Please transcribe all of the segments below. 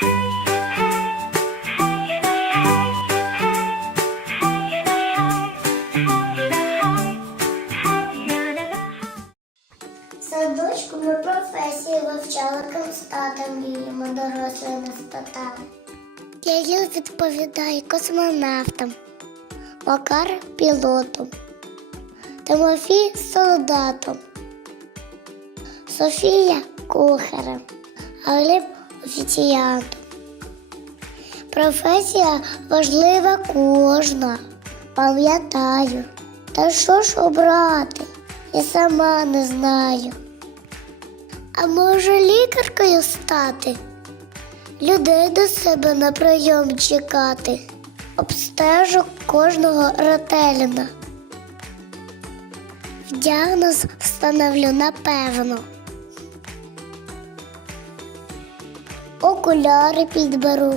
Садочку ми професії вивчали констатом мріємо дорослими не спитали. Кирил відповідає космонавтам, Макар пілотом, Тимофій солдатом, Софія кухарем, а Гліб офіціантом. Професія важлива кожна, пам'ятаю. Та що ж обрати? Я сама не знаю. А може лікаркою стати? Людей до себе на прийом чекати, обстежу кожного ретельно. Діагноз встановлю напевно. окуляри підберу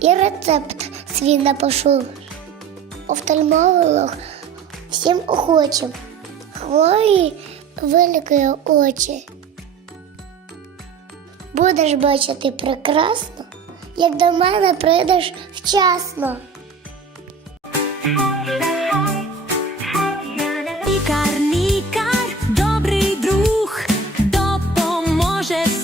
і рецепт свій напишу. Офтальмолог всім охочим, хворі великої очі. Будеш бачити прекрасно, як до мене прийдеш вчасно. Пікар лікар, добрий друг допоможе.